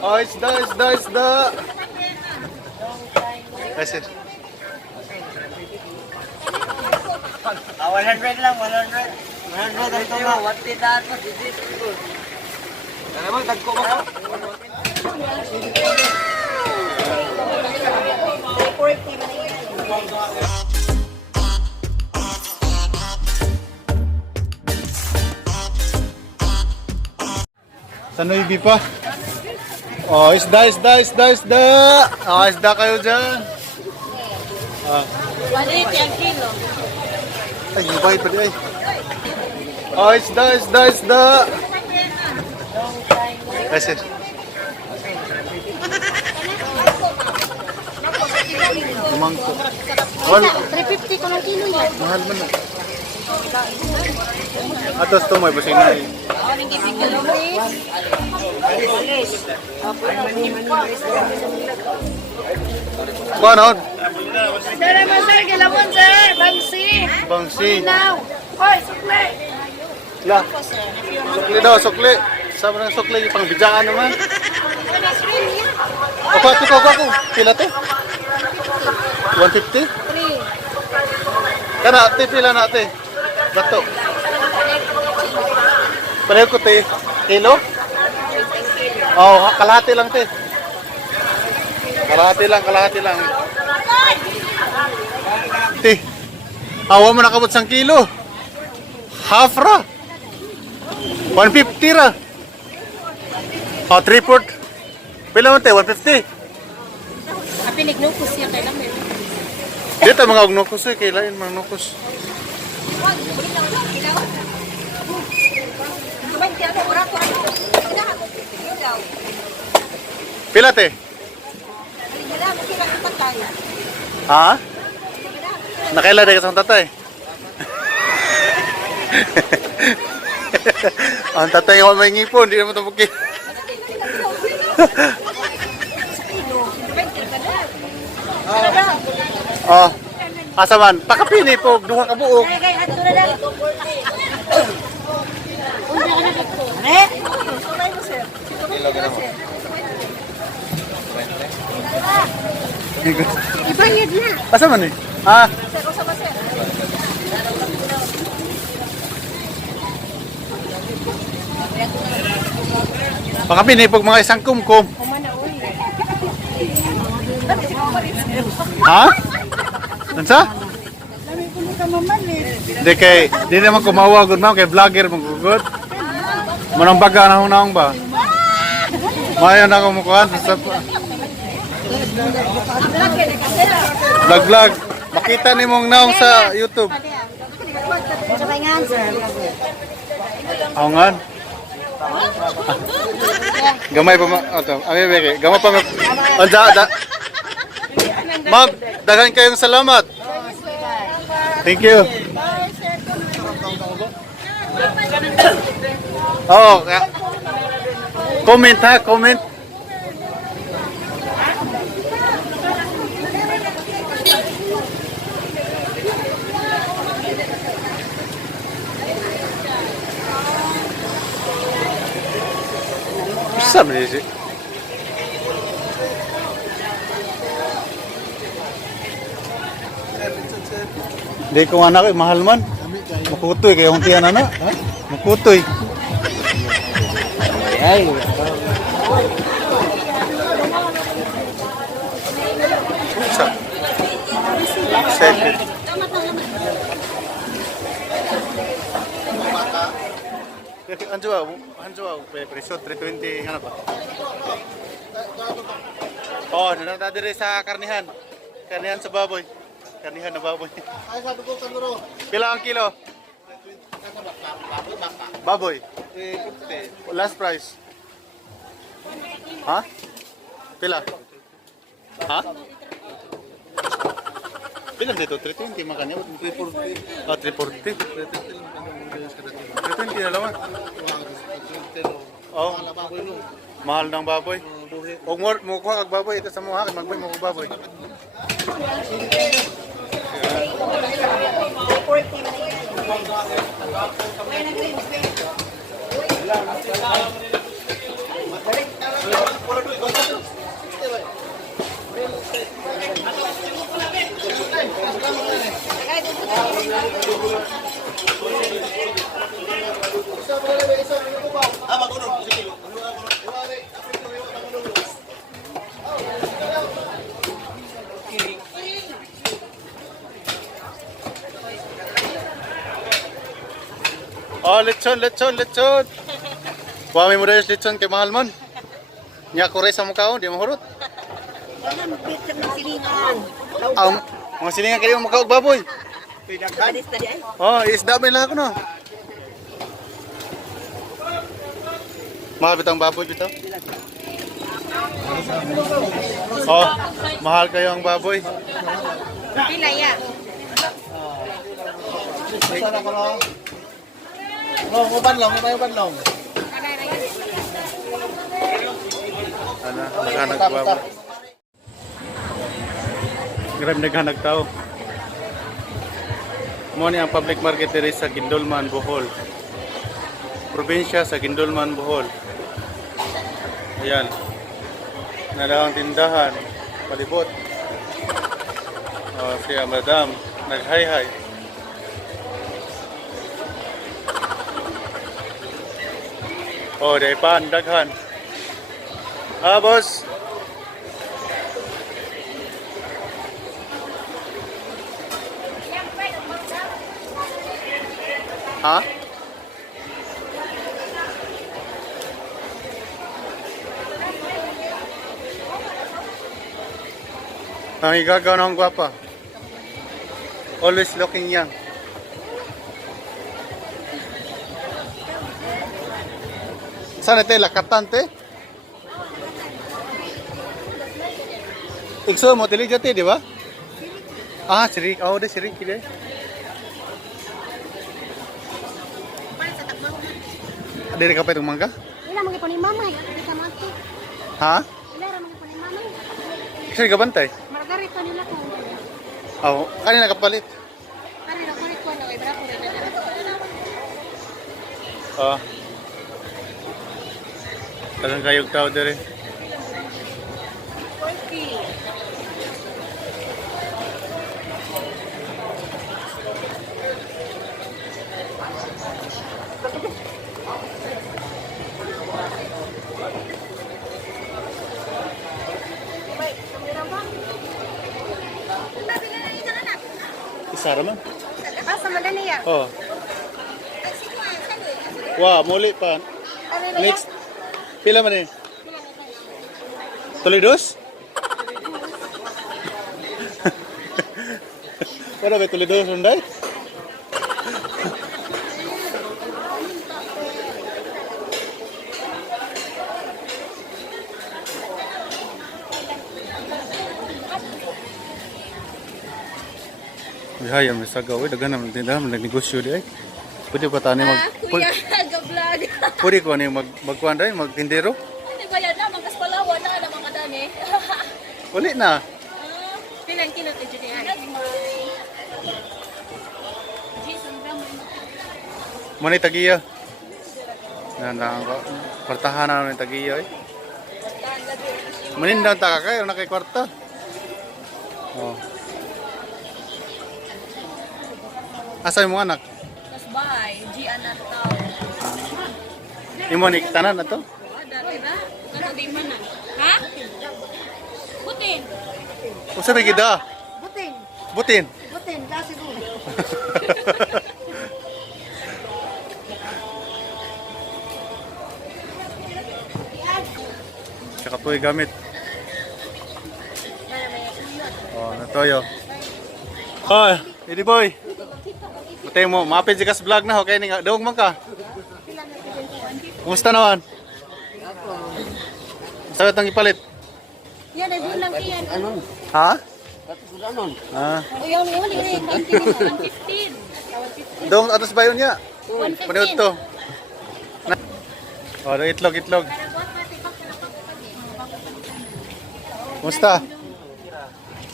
Oh, isda. Ay, sir. 100 lang, 100. 100 ang tunga. Wati daan mo, dito. Ano mo, tagko ba ka? Sa Nuibi pa. Oh, isda. Oh, isda kayo dyan. Ah. Maliit yung kilo. Ay, ibay pa di ay. Oh, isda. Ay, sir. Mangko. 350 ko ng kilo yan. Mahal man na. Atos to may basing na eh. Banon? Sir, naman sir, kilabon sir. Bangsi. Now. Hoy, sukle. La. Sukli. Sama ng sukli, pang bidyaan naman. Ako. Pila to? 150? 3. Kana, ate, pila na ate. Bato. Pareho ko te. Kilo? Oh, kalahati lang te. Kalahati lang. Te. Awa mo nakabot sang kilo. Half ra. 150 ra. Oh, 3/4. Pila mo te? 150? Kapilig no, kusya kay lang meron. Dito mga ugnokos eh. Kailain mga ugnokos. Pila te? Ha? Nakaila din ka sa tatay? Ang tatay ko may ngipon, di naman ito buki. Oh, asa man? Pakapini po, duha ka buok. Ibayad na. Asa man eh? Ha? Sir, usa ba sir? Pakapini po mga isang kumkum. Kumana uy. Ha? Nansa? Lami ko ni kamaman eh. Di naman kumawa gud ma'am kay vlogger mong gugod. Manang baga na hunang ba? Mayo na ko mukuan sa vlog. Makita ni mong naong sa YouTube. Sabay nga sir. Aungan. Gamay pa ma ato. Gamay pa ma. Da. Ma'am, daghan kayong salamat. Thank you. Oh, comment ha, comment. Sabi niya siya. Hindi ko anak mahal man. Makutoy kaya yung tiyan na. Makutoy. Ay. Second. Anjo, presyo 320 ano ba? Oh, nanatadiri sa karnihan. Karnihan sa baboy. Karnihan na baboy. Ay, sabi ko kanuro. Pila ang kilo? Baboy. Last price. Ha? Pila? Ha? Pila dito? 320 makanya. 340. Ah, 340. 320 na lang. Oh. Mahal ng baboy. Huwag mo kuha kag baboy. Ito sa mga hakin. Magbay mo kag baboy. Oh, lechon, lechon, lechon. Wami mo rin lechon kay mahal mon. Nya ko rin sa mukha di mahurot. Yan, bitter ng silingan. Ang mga silingan kayo mukha og baboy. Alis na di ay. Oh, isda ba lang ako no. Mahal bitang baboy bitaw. Oh, mahal kayo ang baboy. Pila ya. Ano, naghanag baboy. Grabe naghanag tao. Mo ni ang public market diri sa Gindolman, Bohol. Probinsya sa Gindolman, Bohol. Ayan. Nalawang tindahan, palibot. Oh, siya madam, nag-hi-hi. Oh, day pa, ang daghan. Ah, boss. Ha? Ang igagaw ng gwapa. Always looking young. Saan ito? Lakatan te? Ikso mo tili jati, di ba? Ah, sirik. Oh, de sirik de. Diri ka pa itong mangga? Ila mga ni mama ya, di ka mati. Ha? Ila ra mga ni mama. Kasi ka bantay? Margarita nila ko. Oh, kanina kapalit. Kani ra ko ni ko na ibra ko rin. Ah. Tagang kayog tao diri. Okay. Isa raman. Asa man dani ya? Oh. Wah, muli pa. Next. Pila man ni? Tulidos? Wala ba tulidos unday? Bihaya may sagaw, dagan naman tindahan, nagnegosyo di ay. Pwede pa tani Kuya, ga-vlog. pwede ko ani magkuan dai, magtindero? Hindi ba yan na? Magkaspalawa na na mga dani. Uli na. Pilang kilo ka dyan yan? Mani tagiya. Na kwartahan na ni tagiya ay. Manindaw ta ka kayo na kay kwarta. Oh. Asa mo anak? Kasbay, Gian na tao. Imo ni tanan na to? Dati na? Ano di man na? Ha? Butin. Usa ba gida? Butin. Butin. Butin, kasi ko. Tsaka po gamit. Oh, natoyo. Hoy, Eddie boy. Butay mo, mapit si kas vlog na, okay ni nga. Dawag man ka. Kumusta naman? Sakit ang ipalit. Yan, ay bilang yan. Ha? Ah. Uyaw, uyaw, 115. Dong atas bayon niya. 115. Panood to. Oh, itlog, itlog. Kumusta?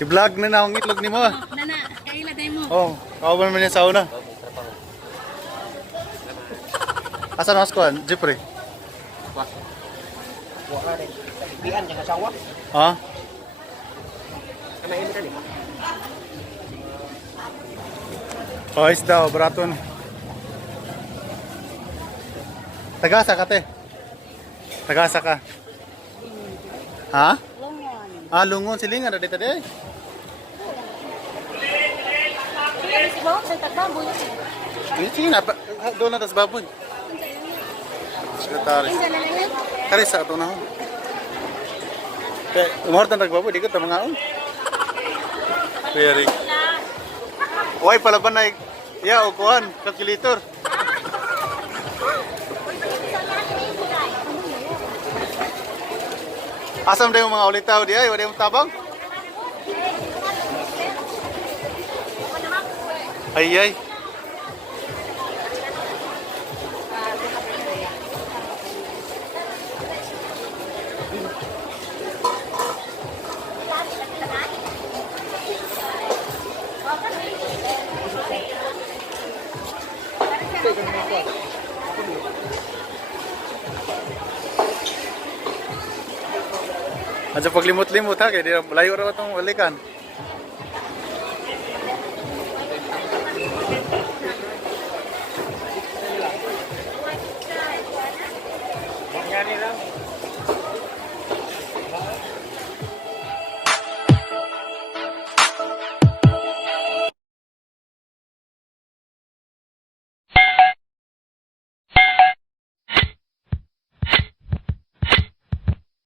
I-vlog na na ang itlog ni mo. Nana, kaila tayo mo. Oh, kawaban mo niya sa una. Asan ang skuan? Jeffrey? Bian jangan sawah. Ha? Kena ini tadi. Oh, isda, braton. Tagasa ka, te. Tagasa ka. Ha? Longon. Ah, lungon silingan ada dito deh. Sige, si Bob, sa tagbamboy. Sige na, doon na tas baboy. Sekretary. Kari sa ito na ho. Kaya umahor tang tagbaboy, di ko ito mga on. Very. Uy, palaban na ya, o kuhan, calculator. Asam daw yung mga ulitaw di ay, wala yung tabang. Ay ay. Aja paglimot-limot ha, kaya di layo raw itong balikan.